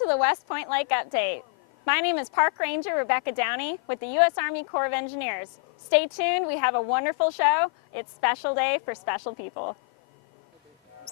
to the West Point Lake Update. My name is Park Ranger Rebecca Downey with the U.S. Army Corps of Engineers. Stay tuned, we have a wonderful show. It's Special Day for Special People.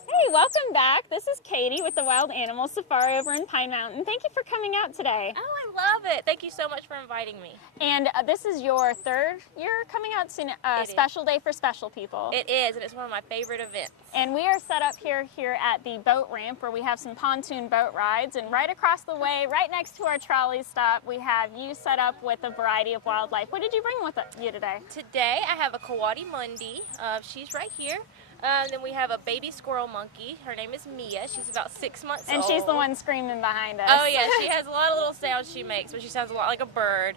Hey, welcome back. This is Katie with the Wild Animal Safari over in Pine Mountain. Thank you for coming out today. Oh, I love it. Thank you so much for inviting me. And this is your third year coming out to Special Day for Special People. It is, and it's one of my favorite events. And we are set up here at the boat ramp where we have some pontoon boat rides. And right across the way, right next to our trolley stop, we have you set up with a variety of wildlife. What did you bring with you today? Today I have a Coati Mundi. She's right here. Then we have a baby squirrel monkey. Her name is Mia. She's about 6 months old. And she's the one screaming behind us. Oh yeah, she has a lot of little sounds she makes, but she sounds a lot like a bird.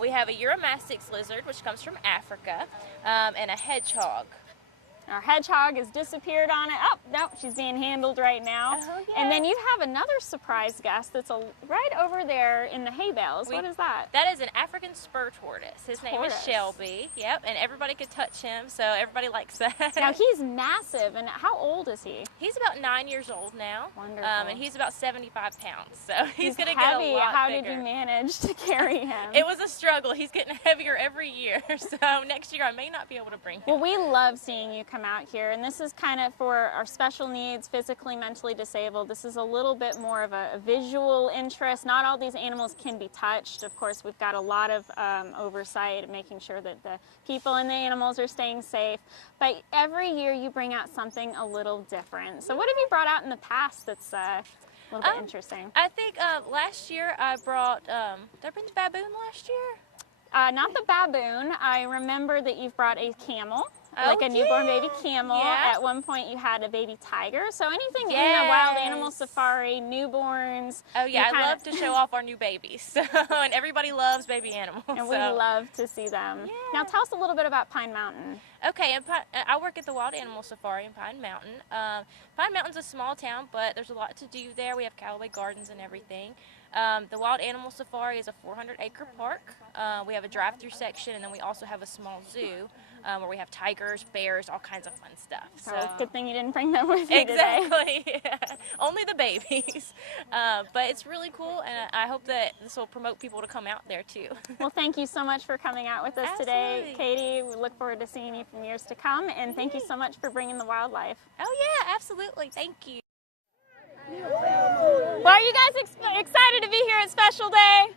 We have a Eurymastix lizard, which comes from Africa, and a hedgehog. Our hedgehog has disappeared on it. Oh, no, she's being handled right now. Oh, yeah. And then you have another surprise guest that's right over there in the hay bales. What is that? That is an African spur tortoise. His name is Shelby. Yep, and everybody can touch him, so everybody likes that. Now, he's massive, and how old is he? He's about 9 years old now. Wonderful. And he's about 75 pounds, so he's going to get a lot How bigger. Did you manage to carry him? It was a struggle. He's getting heavier every year, so next year I may not be able to bring him. Well, we love seeing you come out here, and this is kind of for our special needs, physically, mentally disabled. This is a little bit more of a visual interest. Not all these animals can be touched. Of course, we've got a lot of oversight, making sure that the people and the animals are staying safe. But every year you bring out something a little different. So what have you brought out in the past that's a little bit interesting? I think last year I brought, did I bring the baboon last year? Not the baboon. I remember that you've brought a camel. Like a newborn baby camel. Yeah. At one point you had a baby tiger. So anything in the wild animal safari, newborns. Oh yeah, I love to show off our new babies. So, and everybody loves baby animals. And we love to see them. Yeah. Now tell us a little bit about Pine Mountain. Okay, I work at the Wild Animal Safari in Pine Mountain. Pine Mountain's a small town, but there's a lot to do there. We have Callaway Gardens and everything. The Wild Animal Safari is a 400-acre park. We have a drive-through section, and then we also have a small zoo where we have tigers, bears, all kinds of fun stuff. So it's a good thing you didn't bring them with you today. Exactly. Yeah. Only the babies. But it's really cool, and I hope that this will promote people to come out there too. Well, thank you so much for coming out with us today, Katie. We look forward to seeing you from years to come, and thank you so much for bringing the wildlife. Oh yeah, absolutely. Thank you. Well, are you guys excited to be here at Special Day?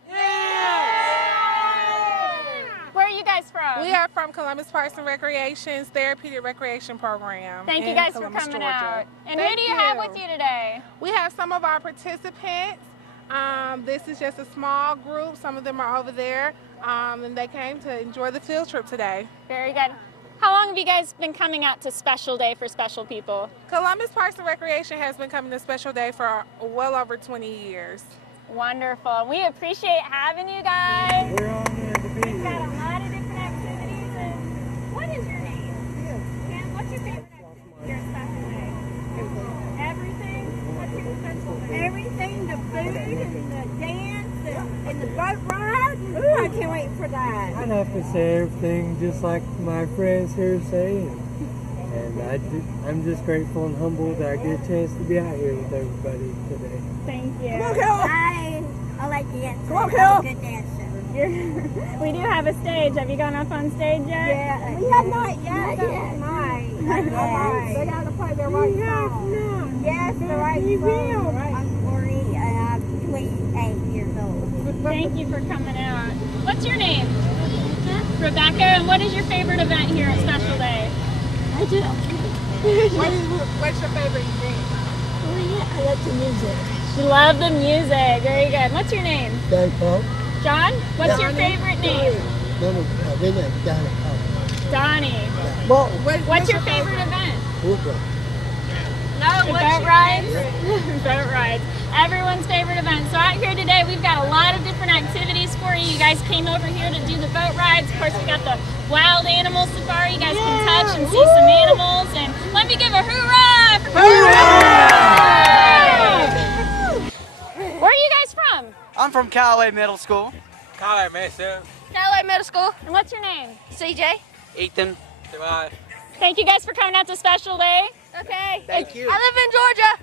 Where are you guys from? We are from Columbus Parks and Recreation's Therapeutic Recreation Program. Thank you guys for coming out. And who do you have with you today? We have some of our participants. This is just a small group. Some of them are over there, and they came to enjoy the field trip today. Very good. How long have you guys been coming out to Special Day for Special People? Columbus Parks and Recreation has been coming to Special Day for well over 20 years. Wonderful. We appreciate having you guys. We're honored to be We've got a lot of different activities. And what is your name? Ken, what's your favorite activity here at Special Day? Everything? What's your special thing? Everything, the food and the dance and the boat ride. I can't wait for that. I'd have to say everything just like my friends here say, and I'm just grateful and humbled that I get a chance to be out here with everybody today. Thank you. Come on, Kel. I like to dance. Come on, Kel. Good dancer. We do have a stage. Have you gone up on stage yet? Yeah, we have not yet. Tonight. They got to play their right song. Yes, the right song. I'm 28 years old. Thank you for coming out. What's your name? Rebecca. And what is your favorite event here at Special Day? I do. What's your favorite thing? I like the music. You love the music. Very good. What's your name? Don Paul? John? What's your favorite name? Donnie. Well, What's your favorite event? No, The boat rides? Boat rides. Everyone's favorite event. So out here today, we've got a lot of different activities for you. You guys came over here to do the boat rides. Of course, we got the Wild Animal Safari. You guys can touch and see some animals. And let me give a hoorah for Where are you guys from? I'm from Callaway Middle School. Callaway Middle School. And what's your name? CJ. Ethan. Goodbye. Thank you guys for coming out to Special Day. Okay. Thank you. I live in Georgia.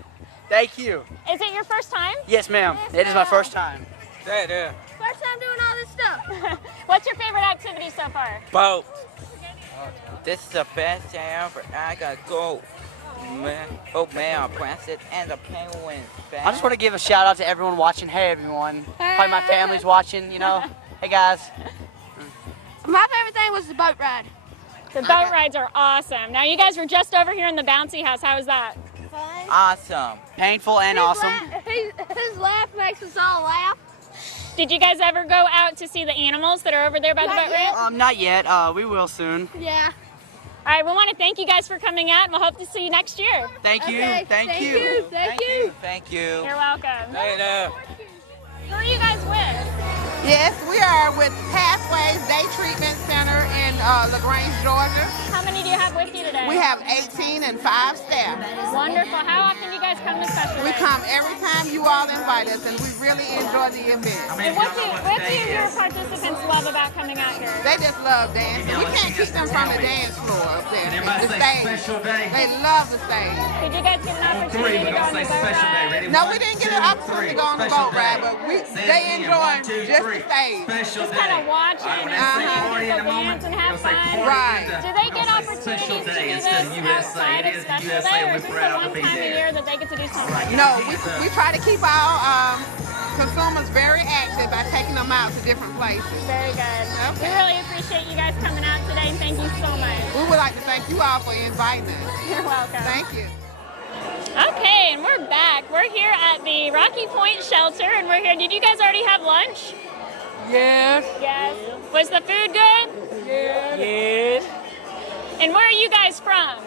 Thank you. Is it your first time? Yes, ma'am. It is my first time. Yeah. First time doing all this stuff. What's your favorite activity so far? Boat. This is the best day ever. I got gold. Man, oh man, Princess and the penguin. I just want to give a shout out to everyone watching. Hey, everyone. Probably my family's watching, you know. Hey, guys. My favorite thing was the boat ride. The boat rides are awesome. Now, you guys were just over here in the bouncy house. How was that? Fun. Awesome. Painful and awesome. His laugh makes us all laugh. Did you guys ever go out to see the animals that are over there by the boat ramp? Not yet. We will soon. Yeah. All right, we want to thank you guys for coming out, and we'll hope to see you next year. Thank you. Okay, Thank you. Thank you. Thank you. You're welcome. Hey, Who are you guys with? Yes, we are with Pathways Day Treatment Center in LaGrange, Georgia. How many do you have with you today? We have 18 and 5 staff. Wonderful. How often do you guys come to Special We Day? come every time you all invite us, and we really enjoy the event. And what do your participants love about coming out here? They just love dancing. We can't keep them from the dance floor up there, the stage. They love the stage. Did you guys get an opportunity to go on the boat ride? No, we didn't get an opportunity to go on the boat ride, but they enjoy just the stage. Just kind of watching and seeing people dance and have fun. Right. Do they get opportunities to do this outside of Special Day, or is this the one time a year that they get to do something like No, that? we try to keep our consumers very active by taking them out to different places. Very good. Okay. We really appreciate you guys coming out today, and thank you so much. We would like to thank you all for inviting us. You're welcome. Thank you. Okay, and we're back. We're here at the Rocky Point Shelter, and we're here. Did you guys already have lunch? Yes. Yes. Was the food good? Yes. And where are you guys from?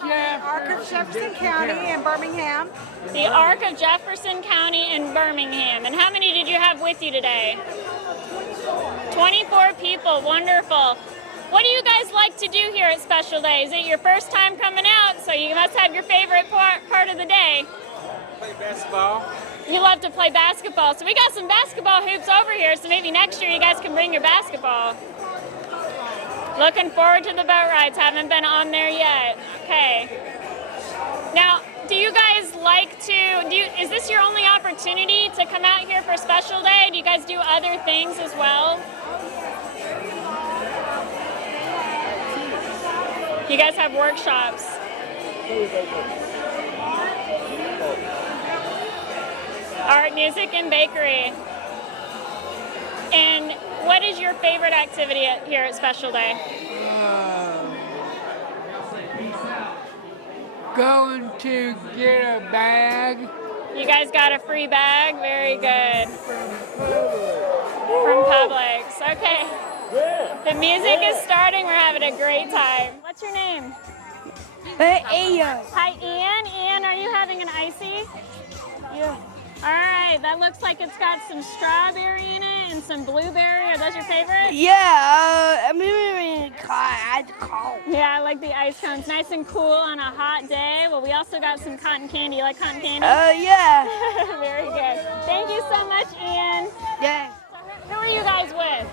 Ark of Jefferson County in Birmingham. The Ark of Jefferson County in Birmingham. And how many did you have with you today? 24 people. Wonderful. What do you guys like to do here at Special Day? Is it your first time coming out? So you must have your favorite part of the day. Play basketball. You love to play basketball. So we got some basketball hoops over here, so maybe next year you guys can bring your basketball. Looking forward to the boat rides. Haven't been on there yet. Okay. Now, do you guys like to, is this your only opportunity to come out here for Special Day? Do you guys do other things as well? You guys have workshops. Art, music, and bakery. And what is your favorite activity here at Special Day? Going to get a bag. You guys got a free bag? Very good. From Publix. Okay. The music is starting. We're having a great time. What's your name? Ian. Hi, Ian. Ian, are you having an icy? Yeah. All right. That looks like it's got some strawberry in it and some blueberry. Are those your favorite? Yeah, I'm really cold. Yeah, I like the ice cones. Nice and cool on a hot day. Well, we also got some cotton candy. You like cotton candy? Yeah. Very good. Thank you so much, Ian. Yeah. Who are you guys with?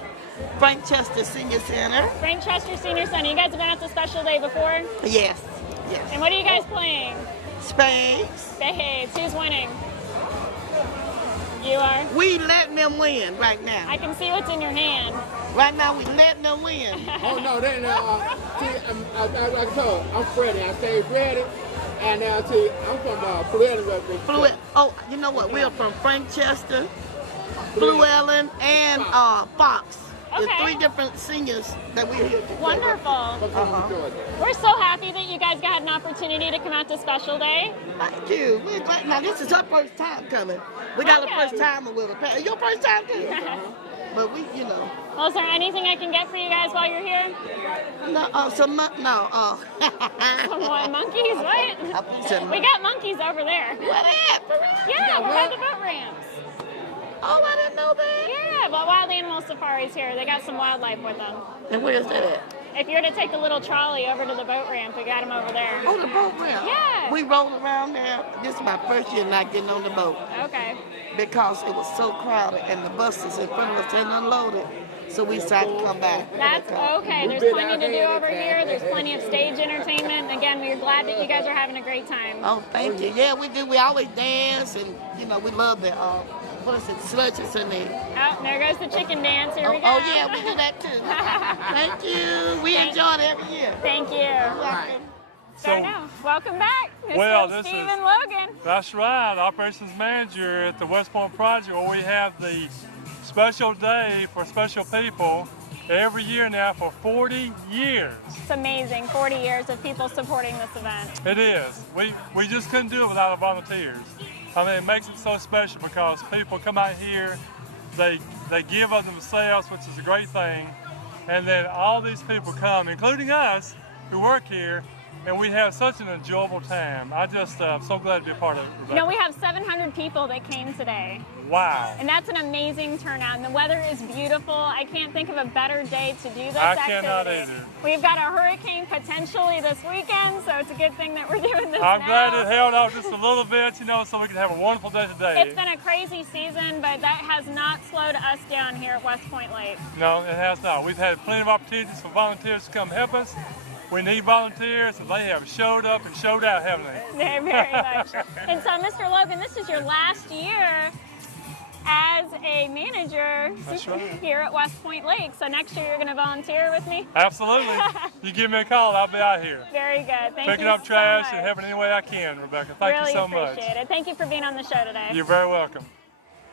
Frank Chester Senior Center. Frank Chester Senior Center. You guys have been at the Special Day before? Yes, yes. And what are you guys playing? Spades. Spades. Who's winning? You are? We letting them win right now. I can see what's in your hand. Right now we letting them win. Oh no, they I told I'm Freddie. I stay Freddie, and now see I'm from Blue. Oh, you know what? We're from Frank Chester, Blue Ellen, and Fox. Okay. There's 3 different seniors that we're here. Wonderful. We're so happy that you guys got an opportunity to come out to Special Day. Thank you. We're glad. Now this is our first time coming. We got a first timer with us. Your first time too. But we, you know. Well, is there anything I can get for you guys while you're here? No, some monkeys? What? We got monkeys over there. What at? Yeah, we're by the boat ramps. Oh, I didn't know that. Yeah, but Wild Animal Safari's here. They got some wildlife with them. And where's that at? If you were to take the little trolley over to the boat ramp, we got them over there. Oh, the boat ramp? Yeah. We rolled around there. This is my first year not getting on the boat. Okay. Because it was so crowded and the buses in front of us hadn't unloaded. So we decided to come back. That's okay. There's plenty to do over here. There's plenty of stage entertainment. Again, we're glad that you guys are having a great time. Oh, thank you. Yeah, we do. We always dance, and you know, we love the what is it, slushes in there. Oh, there goes the chicken dance. Here we go. Oh yeah, we do that too. Thank you. We enjoy it every year. Thank you. You're welcome. So now, welcome back. This Steve is and Logan. That's right, operations manager at the West Point Project, where we have the special day for special people every year now for 40 years. It's amazing, 40 years of people supporting this event. It is. We just couldn't do it without our volunteers. I mean, it makes it so special because people come out here, they give of themselves, which is a great thing, and then all these people come, including us who work here, and we have such an enjoyable time. I just I'm so glad to be a part of it, Rebecca. You know, we have 700 people that came today. Wow. And that's an amazing turnout. And the weather is beautiful. I can't think of a better day to do this I activity. cannot either. We've got a hurricane potentially this weekend, so it's a good thing that we're doing this I'm now. glad it held off just a little bit, you know, so we can have a wonderful day today. It's been a crazy season, but that has not slowed us down here at West Point Lake. No, it has not. We've had plenty of opportunities for volunteers to come help us. We need volunteers, and they have showed up and showed out, haven't they? Very much. And so, Mr. Logan, this is your last year as a manager here at West Point Lake. So next year you're going to volunteer with me? Absolutely. You give me a call, I'll be out here. Very good. Thank you Picking up trash so much. and helping any way I can, Rebecca. Thank you so much. Really appreciate it. Thank you for being on the show today. You're very welcome.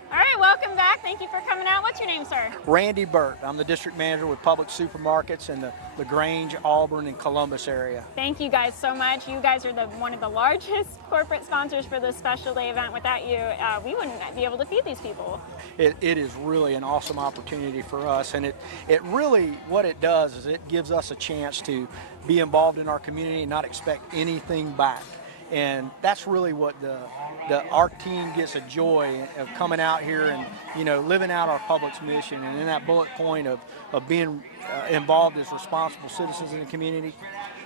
All right, welcome back. Thank you for coming out. What's your name, sir? Randy Burt. I'm the district manager with Public Supermarkets in the LaGrange, Auburn, and Columbus area. Thank you guys so much. You guys are one of the largest corporate sponsors for this special day event. Without you, we wouldn't be able to feed these people. It is really an awesome opportunity for us, and it really, what it does is it gives us a chance to be involved in our community and not expect anything back. And that's really what our team gets a joy of coming out here and, you know, living out our public's mission. And in that bullet point of being involved as responsible citizens in the community,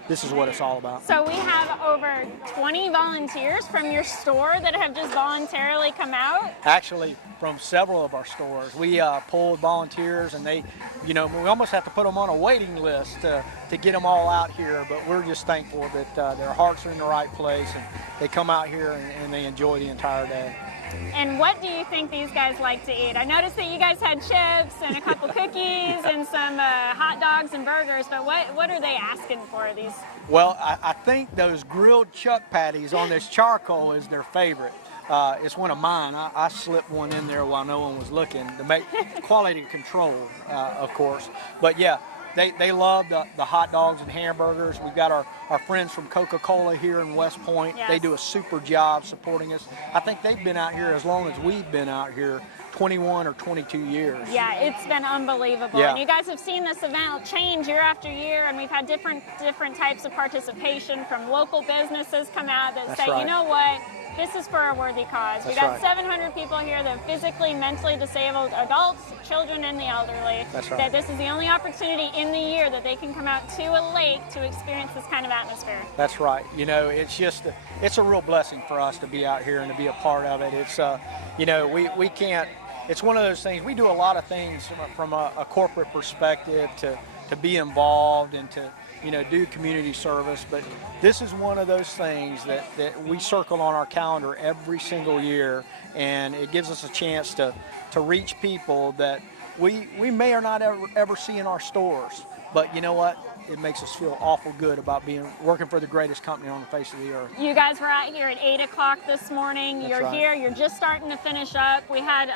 this is what it's all about. So we have over 20 volunteers from your store that have just voluntarily come out? Actually, from several of our stores. We pulled volunteers, and they, you know, we almost have to put them on a waiting list to get them all out here, but we're just thankful that their hearts are in the right place, and they come out here and they enjoy the entire day. And what do you think these guys like to eat? I noticed that you guys had chips and a couple cookies and some hot dogs and burgers, but what are they asking for these? Well, I think those grilled chuck patties on this charcoal is their favorite. It's one of mine. I slipped one in there while no one was looking to make quality control, of course. But yeah, they love the hot dogs and hamburgers. We've got our friends from Coca-Cola here in West Point. Yes. They do a super job supporting us. I think they've been out here as long as we've been out here, 21 or 22 years. Yeah, it's been unbelievable. Yeah. And you guys have seen this event change year after year, and we've had different types of participation from local businesses come out that That's say, right. you know what? This is for a worthy cause. We That's got right. 700 people here that are physically, mentally disabled, adults, children, and the elderly. That's right. That this is the only opportunity in the year that they can come out to a lake to experience this kind of atmosphere. That's right. You know, it's just, it's a real blessing for us to be out here and to be a part of it. It's, you know, we can't, it's one of those things, we do a lot of things from a corporate perspective to be involved and to, you know, do community service, but this is one of those things that we circle on our calendar every single year, and it gives us a chance to reach people that we may or not ever see in our stores. But you know what? It makes us feel awful good about working for the greatest company on the face of the earth. You guys were out here at 8 o'clock this morning. That's You're right. here. You're just starting to finish up. We had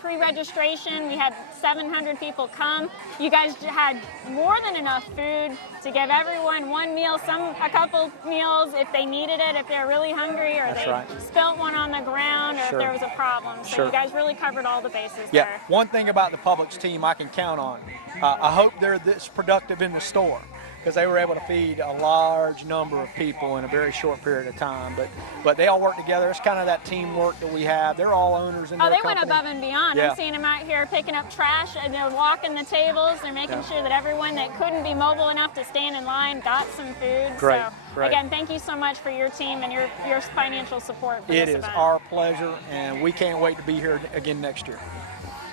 pre-registration. We had 700 people come. You guys had more than enough food to give everyone one meal, a couple meals if they needed it, if they're really hungry, or That's they right. spilt one on the ground, or Sure. if there was a problem. So Sure. you guys really covered all the bases Yeah, there. one thing about the Publix team I can count on, I hope they're this productive in the store, because they were able to feed a large number of people in a very short period of time. But they all work together. It's kind of that teamwork that we have. They're all owners in their they company. went above and beyond. Yeah. I'm seeing them out here picking up trash, and they're walking the tables. They're making sure that everyone that couldn't be mobile enough to stand in line got some food. Great, so, great. again, thank you so much for your team and your financial support for It this is event. our pleasure, and we can't wait to be here again next year.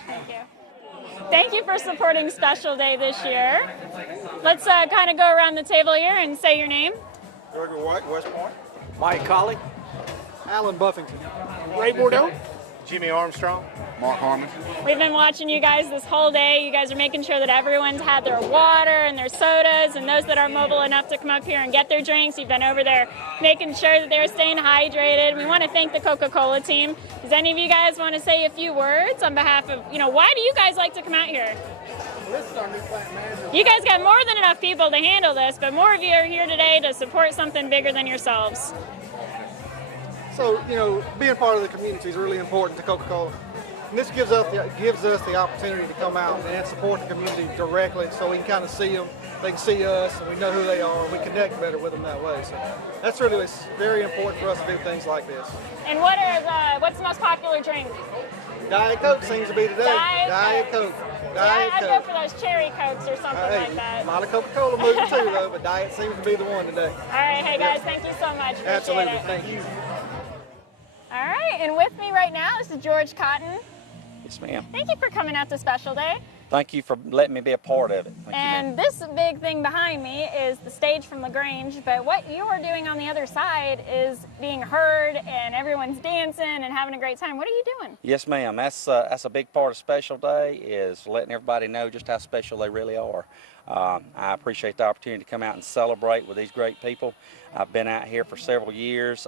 Thank you. Thank you for supporting Special Day this year. Let's kind of go around the table here and say your name. Gregory White, West Point. Mike Colley. Alan Buffington. Ray Bordeaux. Jimmy Armstrong. Mark Harmon. We've been watching you guys this whole day. You guys are making sure that everyone's had their water and their sodas, and those that are mobile enough to come up here and get their drinks, you've been over there making sure that they're staying hydrated. We want to thank the Coca-Cola team. Does any of you guys want to say a few words on behalf of, why do you guys like to come out here? This is our new plant manager. You guys got more than enough people to handle this, but more of you are here today to support something bigger than yourselves. So, being part of the community is really important to Coca-Cola. And this gives us the opportunity to come out and support the community directly, so we can kind of see them, they can see us, and we know who they are, and we connect better with them that way. So that's really it's very important for us to do things like this. And what's the most popular drink? Diet Coke seems to be today. Diet Coke. I'd go for those cherry Cokes or something like that. A lot of Coca-Cola moving too, though, but Diet seems to be the one today. All right, hey guys, thank you so much. Appreciate Absolutely, it. thank you. All right, and with me right now, this is George Cotton. Yes, ma'am. Thank you for coming out to Special Day. Thank you for letting me be a part of it. Thank and you, this big thing behind me is the stage from LaGrange, but what you are doing on the other side is being heard, and everyone's dancing and having a great time. What are you doing? Yes, ma'am. That's a big part of Special Day, is letting everybody know just how special they really are. I appreciate the opportunity to come out and celebrate with these great people. I've been out here for several years.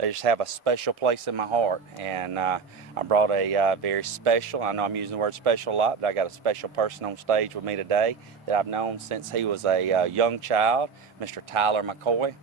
They just have a special place in my heart, and I brought a very special, I know I'm using the word special a lot, but I got a special person on stage with me today that I've known since he was a young child, Mr. Tyler McCoy.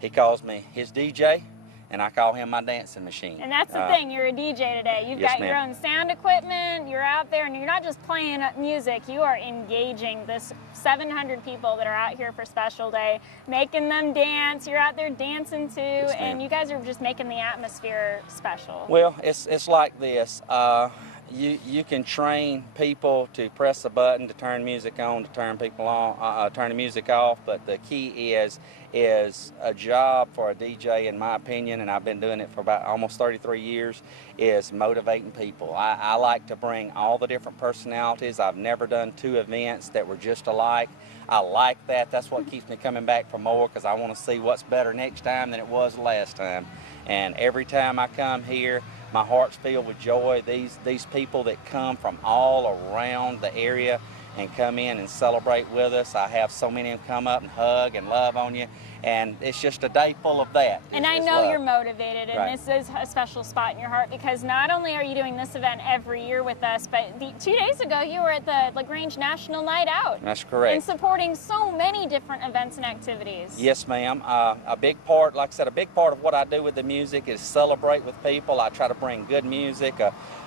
He calls me his DJ, and I call him my dancing machine. And that's the thing, you're a DJ today. You've yes, got your own sound equipment, you're out there, and you're not just playing music, you are engaging this 700 people that are out here for Special Day, making them dance. You're out there dancing too, yes, and you guys are just making the atmosphere special. Well, it's like this. You can train people to press a button to turn music on, to turn people on, turn the music off, but the key is a job for a DJ, in my opinion, and I've been doing it for about almost 33 years, is motivating people. I like to bring all the different personalities. I've never done two events that were just alike. I like that. That's what keeps me coming back for more, because I want to see what's better next time than it was last time. And every time I come here, my heart's filled with joy. These people that come from all around the area and come in and celebrate with us. I have so many of them come up and hug and love on you, and it's just a day full of that. And I know you're motivated, and right. This is a special spot in your heart, because not only are you doing this event every year with us, but 2 days ago you were at the LaGrange National Night Out. That's correct. And supporting so many different events and activities. Yes, ma'am. A big part, like I said, a big part of what I do with the music is celebrate with people. I try to bring good music.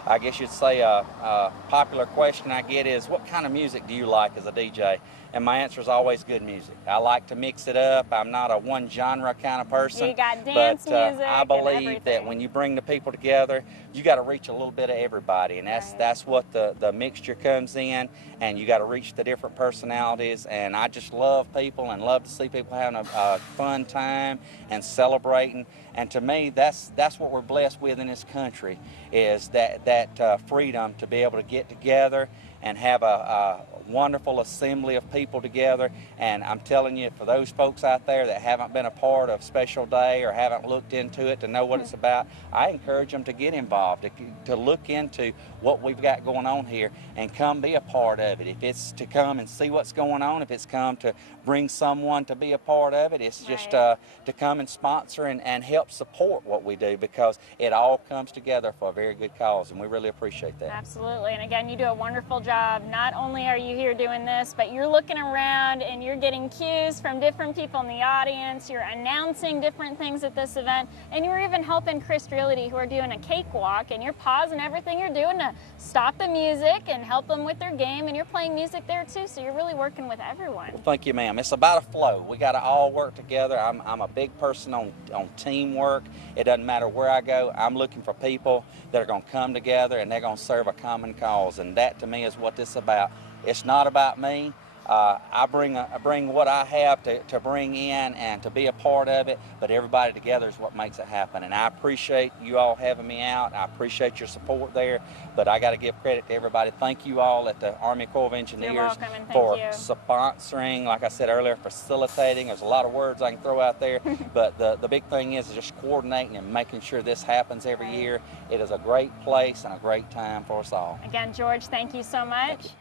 I guess you'd say a popular question I get is, what kind of music do you like as a DJ? And my answer is always good music. I like to mix it up. I'm not a one genre kind of person. You got dance music I believe that when you bring the people together, you got to reach a little bit of everybody, and that's what the mixture comes in, and you got to reach the different personalities. And I just love people and love to see people having a fun time and celebrating. And to me, that's what we're blessed with in this country, is that freedom to be able to get together and have a wonderful assembly of people together. And I'm telling you, for those folks out there that haven't been a part of Special Day or haven't looked into it to know what it's about, I encourage them to get involved, to look into what we've got going on here and come be a part of it. If it's to come and see what's going on, if it's come to bring someone to be a part of it, it's just to come and sponsor and help support what we do, because it all comes together for a very good cause, and we really appreciate that. Absolutely. And again, you do a wonderful job job. Not only are you here doing this, but you're looking around and you're getting cues from different people in the audience. You're announcing different things at this event, and you're even helping Chris Realty, who are doing a cakewalk, and you're pausing everything you're doing to stop the music and help them with their game, and you're playing music there too, so you're really working with everyone. Well, thank you, ma'am. It's about a flow. We got to all work together. I'm a big person on teamwork. It doesn't matter where I go. I'm looking for people that are going to come together and they're going to serve a common cause, and that to me is what this is about. It's not about me. I bring what I have to bring in and to be a part of it, but everybody together is what makes it happen. And I appreciate you all having me out. I appreciate your support there, but I got to give credit to everybody. Thank you all at the Army Corps of Engineers for sponsoring, like I said earlier, facilitating. There's a lot of words I can throw out there, but the big thing is just coordinating and making sure this happens every year. It is a great place and a great time for us all. Again, George, thank you so much.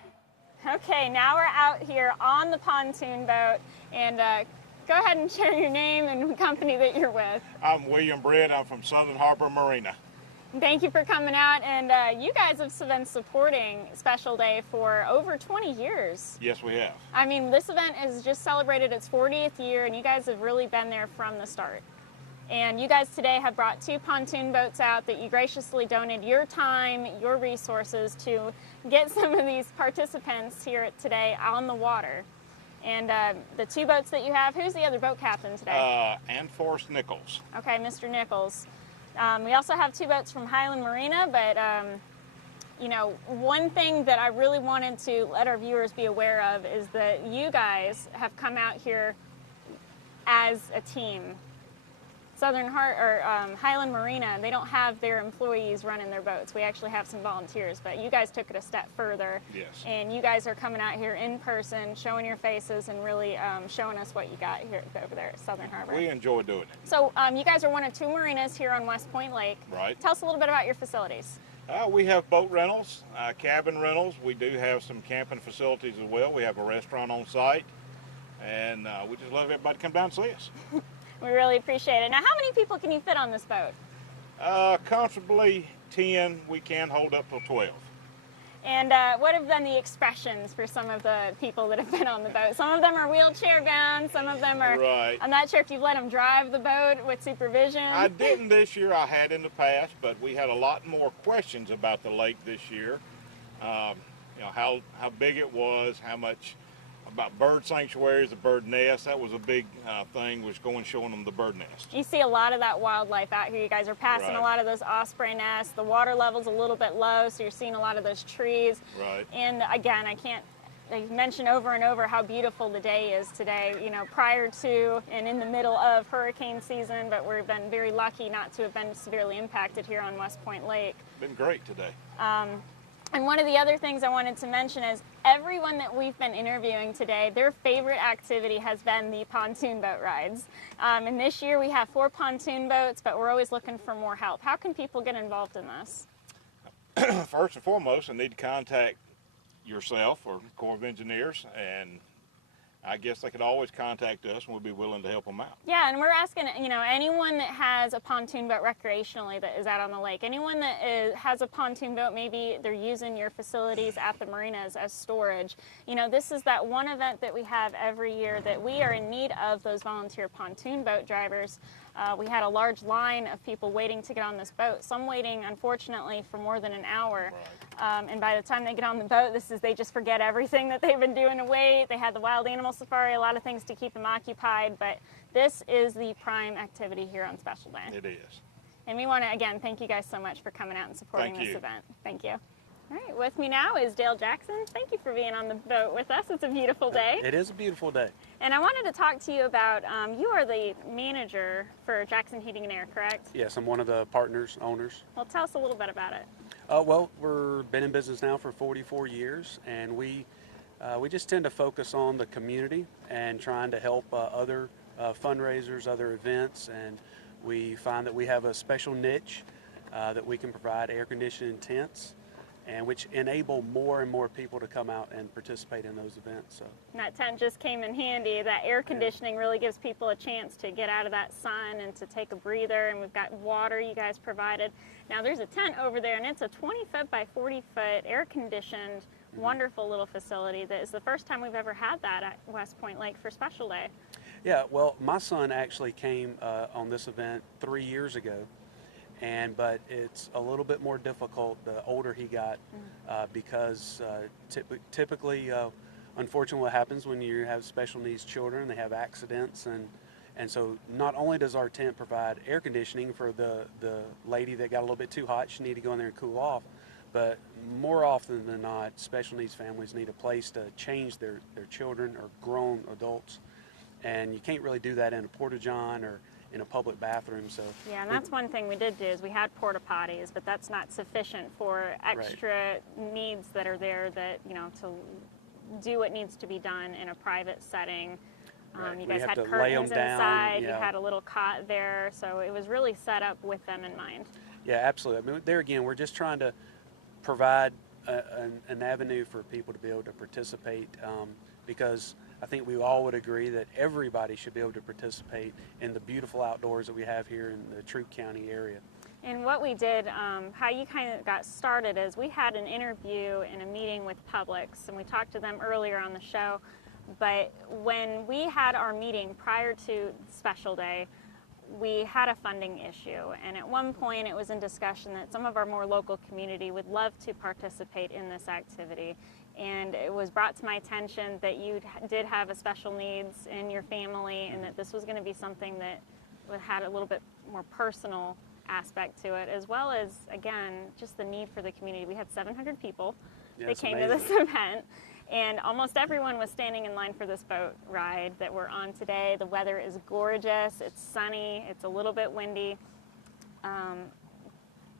Okay, now we're out here on the pontoon boat, and go ahead and share your name and company that you're with. I'm William Britt. I'm from Southern Harbor Marina. Thank you for coming out, and you guys have been supporting Special Day for over 20 years. Yes, we have. I mean, this event has just celebrated its 40th year, and you guys have really been there from the start. And you guys today have brought 2 pontoon boats out that you graciously donated your time, your resources to get some of these participants here today on the water. And the 2 boats that you have, who's the other boat captain today? And Forrest Nichols. Okay, Mr. Nichols. We also have 2 boats from Highland Marina, but you know, one thing that I really wanted to let our viewers be aware of is that you guys have come out here as a team. Highland Marina, they don't have their employees running their boats. We actually have some volunteers, but you guys took it a step further. Yes. And you guys are coming out here in person, showing your faces, and really showing us what you got here over there at Southern Harbor. We enjoy doing it. So you guys are one of 2 marinas here on West Point Lake. Right. Tell us a little bit about your facilities. We have boat rentals, cabin rentals. We do have some camping facilities as well. We have a restaurant on site, and we just love everybody to come down and see us. We really appreciate it. Now, how many people can you fit on this boat? Comfortably 10. We can hold up till 12. And what have been the expressions for some of the people that have been on the boat? Some of them are wheelchair bound, some of them are, right. I'm not sure if you've let them drive the boat with supervision. I didn't this year. I had in the past, but we had a lot more questions about the lake this year. You know, how big it was, how much, about bird sanctuaries, the bird nest. That was a big thing, was going showing them the bird nest. You see a lot of that wildlife out here. You guys are passing a lot of those osprey nests. The water level's a little bit low, so you're seeing a lot of those trees. Right. And again, I mentioned over and over how beautiful the day is today, you know, prior to and in the middle of hurricane season, but we've been very lucky not to have been severely impacted here on West Point Lake. Been great today. And one of the other things I wanted to mention is everyone that we've been interviewing today, their favorite activity has been the pontoon boat rides. And this year we have 4 pontoon boats, but we're always looking for more help. How can people get involved in this? First and foremost, I need to contact yourself or Corps of Engineers, and I guess they could always contact us and we'll be willing to help them out. Yeah, and we're asking, you know, anyone that has a pontoon boat recreationally that is out on the lake, anyone that has a pontoon boat, maybe they're using your facilities at the marinas as storage. You know, this is that one event that we have every year that we are in need of those volunteer pontoon boat drivers. We had a large line of people waiting to get on this boat, some waiting, unfortunately, for more than an hour. And by the time they get on the boat, they just forget everything that they've been doing to wait. They had the wild animal safari, a lot of things to keep them occupied, but this is the prime activity here on Special Day. It is. And we want to, again, thank you guys so much for coming out and supporting this event. Thank you. All right, with me now is Dale Jackson. Thank you for being on the boat with us. It's a beautiful day. It is a beautiful day. And I wanted to talk to you about, you are the manager for Jackson Heating and Air, correct? Yes, I'm one of the partners, owners. Well, tell us a little bit about it. Well, we've been in business now for 44 years, and we just tend to focus on the community and trying to help other fundraisers, other events, and we find that we have a special niche that we can provide air conditioning tents, and which enable more and more people to come out and participate in those events. So that tent just came in handy. That air conditioning really gives people a chance to get out of that sun and to take a breather, and we've got water you guys provided. Now there's a tent over there, and it's a 20-foot by 40-foot air-conditioned wonderful little facility that is the first time we've ever had that at West Point Lake for Special Day. Yeah, well, my son actually came on this event 3 years ago, but it's a little bit more difficult the older he got because typically, unfortunately, what happens when you have special needs children, they have accidents, and so not only does our tent provide air conditioning for the lady that got a little bit too hot, she needed to go in there and cool off, but more often than not, special needs families need a place to change their children or grown adults, and you can't really do that in a porta-john or in a public bathroom. So yeah, and that's one thing we did do is we had porta potties, but that's not sufficient for extra needs that are there that, you know, to do what needs to be done in a private setting. You guys had curtains inside, you had a little cot there, so it was really set up with them in mind. Yeah, absolutely. I mean, there again, we're just trying to provide an avenue for people to be able to participate because I think we all would agree that everybody should be able to participate in the beautiful outdoors that we have here in the Troup County area. And what we did, how you kind of got started is we had an interview and a meeting with Publix, and we talked to them earlier on the show, but when we had our meeting prior to Special Day, we had a funding issue, and at one point it was in discussion that some of our more local community would love to participate in this activity, and it was brought to my attention that you did have a special needs in your family and that this was going to be something that had a little bit more personal aspect to it, as well as, again, just the need for the community. We had 700 people that came to this event, and almost everyone was standing in line for this boat ride that we're on today. The weather is gorgeous, it's sunny, it's a little bit windy,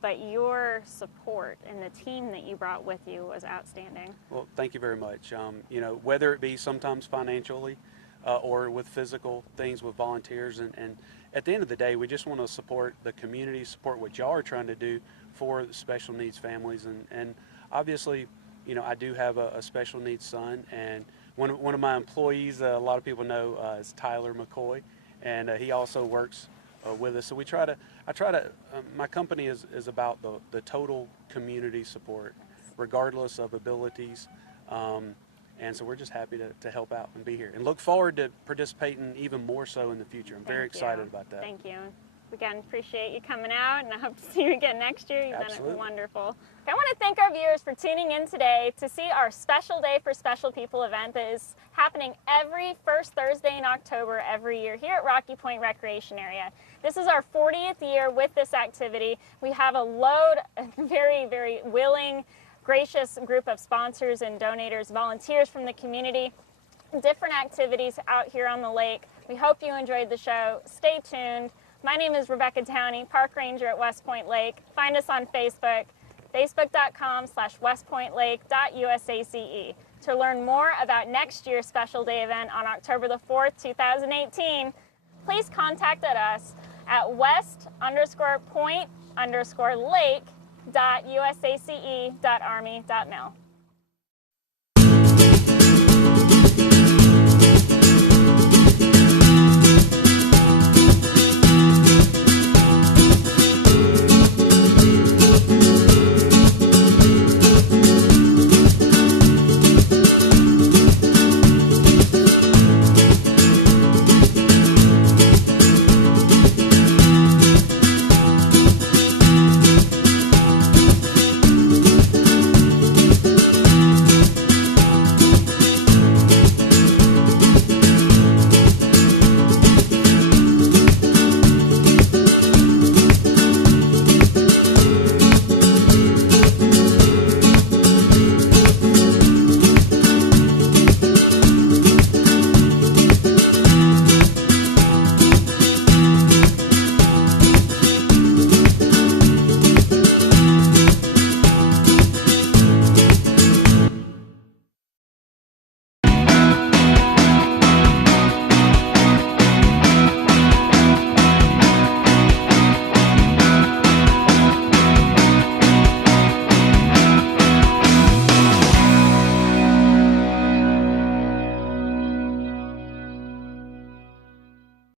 but your support and the team that you brought with you was outstanding. Well, thank you very much. You know, whether it be sometimes financially or with physical things with volunteers, and at the end of the day, we just want to support the community, support what y'all are trying to do for the special needs families, and obviously, you know, I do have a special needs son, and one of my employees, a lot of people know, is Tyler McCoy, and he also works with us. So my company is about the total community support, regardless of abilities, and so we're just happy to help out and be here, and look forward to participating even more so in the future. I'm very excited about that. Thank you. Again, appreciate you coming out, and I hope to see you again next year. You've done it wonderful. I want to thank our viewers for tuning in today to see our Special Day for Special People event that is happening every first Thursday in October every year here at Rocky Point Recreation Area. This is our 40th year with this activity. We have a very, very willing, gracious group of sponsors and donators, volunteers from the community, different activities out here on the lake. We hope you enjoyed the show. Stay tuned. My name is Rebecca Downey, Park Ranger at West Point Lake. Find us on Facebook, facebook.com/westpointlake.usace. To learn more about next year's Special Day event on October the 4th, 2018, please contact us at west_point_lake.usace.army.mil.